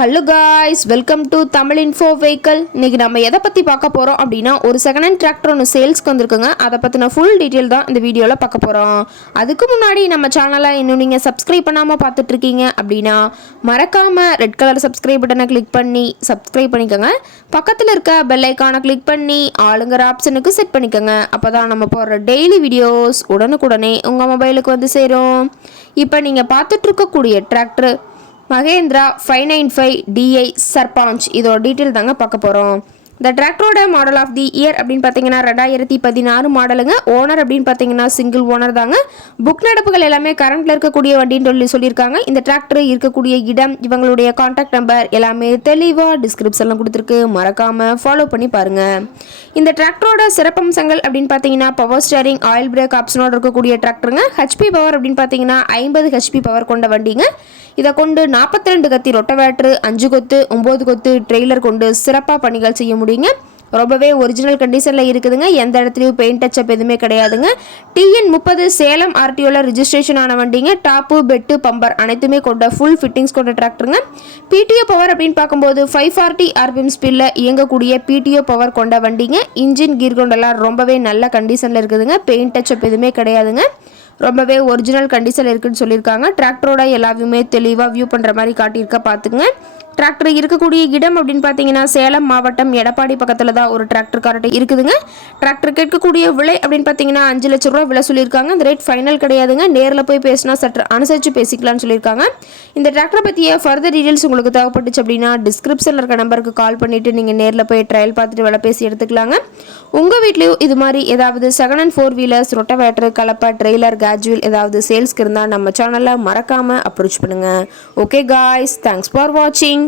Hello guys, welcome to Tamil info vehicle. இன்னைக்கு நம்ம எதை பற்றி பார்க்க போகிறோம் அப்படின்னா, ஒரு செகண்ட் ஹேண்ட் டிராக்டர் ஒன்று சேல்ஸ்க்கு வந்திருக்குங்க. அதை பற்றின ஃபுல் டீட்டெயில் தான் இந்த வீடியோவில் பார்க்க போகிறோம். அதுக்கு முன்னாடி நம்ம சேனலை இன்னும் நீங்கள் சப்ஸ்கிரைப் பண்ணாமல் பார்த்துட்ருக்கீங்க அப்படின்னா மறக்காமல் ரெட் கலர் சப்ஸ்கிரைப் பட்டனை கிளிக் பண்ணி சப்ஸ்கிரைப் பண்ணிக்கோங்க. பக்கத்தில் இருக்க பெல் ஐக்கானை கிளிக் பண்ணி ஆளுங்கிற ஆப்ஷனுக்கு செட் பண்ணிக்கோங்க. அப்போ தான் நம்ம போடுற டெய்லி வீடியோஸ் உடனுக்குடனே உங்கள் மொபைலுக்கு வந்து சேரும். இப்போ நீங்கள் பார்த்துட்ருக்கக்கூடிய டிராக்டர் மகேந்திரா 595 DI சர்பாஞ்ச். இதோட டீட்டெயில் தாங்க பார்க்க போகிறோம். இந்த டிராக்டரோட மாடல் ஆஃப் தி இயர் அப்படின்னு பார்த்தீங்கன்னா 2016 மாடலுங்க. ஓனர் அப்படின்னு பார்த்தீங்கன்னா சிங்கிள் ஓனர் தாங்க. புக் நடப்புகள் எல்லாமே கரண்ட்டில் இருக்கக்கூடிய வண்டின்னு சொல்லியிருக்காங்க. இந்த டிராக்டர் இருக்கக்கூடிய இடம், இவங்களுடைய கான்டாக்ட் நம்பர் எல்லாமே தெளிவாக டிஸ்கிரிப்ஷனில் கொடுத்துருக்கு. மறக்காமல் ஃபாலோ பண்ணி பாருங்கள். இந்த டிராக்டரோட சிறப்பம்சங்கள் அப்படின்னு பார்த்தீங்கன்னா பவர் ஸ்டேரிங், ஆயில் பிரேக் ஆப்ஷனோட இருக்கக்கூடிய டிராக்டருங்க. ஹெச்பி பவர் அப்படின்னு பார்த்தீங்கன்னா 50 ஹெச்பி பவர் கொண்ட வண்டிங்க. இதை கொண்டு 42 கத்தி ரொட்டவேட்ரு, 5 கொத்து 9 கொத்து ட்ரெய்லர் கொண்டு சிறப்பாக பணிகள் செய்ய முடியுங்க. ரொம்பவே ஒரிஜினல் கண்டிஷனில் இருக்குதுங்க. எந்த இடத்துலையும் பெயிண்ட் டச்சப் எதுவுமே கிடையாதுங்க. TN30 சேலம் RTOவில் ரிஜிஸ்ட்ரேஷன் ஆன வண்டிங்க. டாப்பு, பெட்டு, பம்பர் அனைத்துமே கொண்ட ஃபுல் ஃபிட்டிங்ஸ் கொண்ட டிராக்டருங்க. PTO பவர் அப்படின்னு பார்க்கும்போது 540 RPM ஸ்பீடில் இயங்கக்கூடிய PTO பவர் கொண்ட வண்டிங்க. இன்ஜின் கீர் கொண்டெல்லாம் ரொம்பவே நல்ல கண்டிஷனில் இருக்குதுங்க. பெயிண்ட் டச்சப் எதுவுமே கிடையாதுங்க. ரொம்பவே ஒரிஜினல் கண்டிஷனில் இருக்குன்னு சொல்லியிருக்காங்க. டிராக்டரோட எல்லாத்தையுமே தெளிவாக வியூ பண்ணுற மாதிரி காட்டியிருக்க பார்த்துங்க. டிராக்டர் இருக்கக்கூடிய இடம் அப்படின்னு பார்த்தீங்கன்னா சேலம் மாவட்டம் எடப்பாடி பக்கத்தில் தான் ஒரு டிராக்டர் கார்ட்டு இருக்குதுங்க. டிராக்டர் கேட்கக்கூடிய விலை அப்படின்னு பார்த்தீங்கன்னா 5 லட்ச ரூபா விலை சொல்லியிருக்காங்க. இந்த ரேட் ஃபைனல் கிடையாதுங்க. நேரில் போய் பேசினா சற்று அனுசரித்து பேசிக்கலாம்னு சொல்லியிருக்காங்க. இந்த டிராக்டரை பற்றிய ஃபர்தர் டீட்டெயில்ஸ் உங்களுக்கு தேவைப்பட்டுச்சு அப்படின்னா டிஸ்கிரிப்ஷனில் இருக்க நம்பருக்கு கால் பண்ணிவிட்டு நீங்கள் நேரில் போய் ட்ரையல் பார்த்துட்டு விலை பேசி எடுத்துக்கலாங்க. உங்கள் வீட்லேயும் இது மாதிரி ஏதாவது செகண்ட் ஹேண்ட் 4 வீலர்ஸ், ரொட்டவேட்டர், கலப்பை, ட்ரெய்லர், கேஜுவல் ஏதாவது சேல்ஸ்க்கு இருந்தால் நம்ம சேனலில் மறக்காமல் அப்ரோச் பண்ணுங்கள். ஓகே காய்ஸ், தேங்க்ஸ் ஃபார் வாட்சிங்.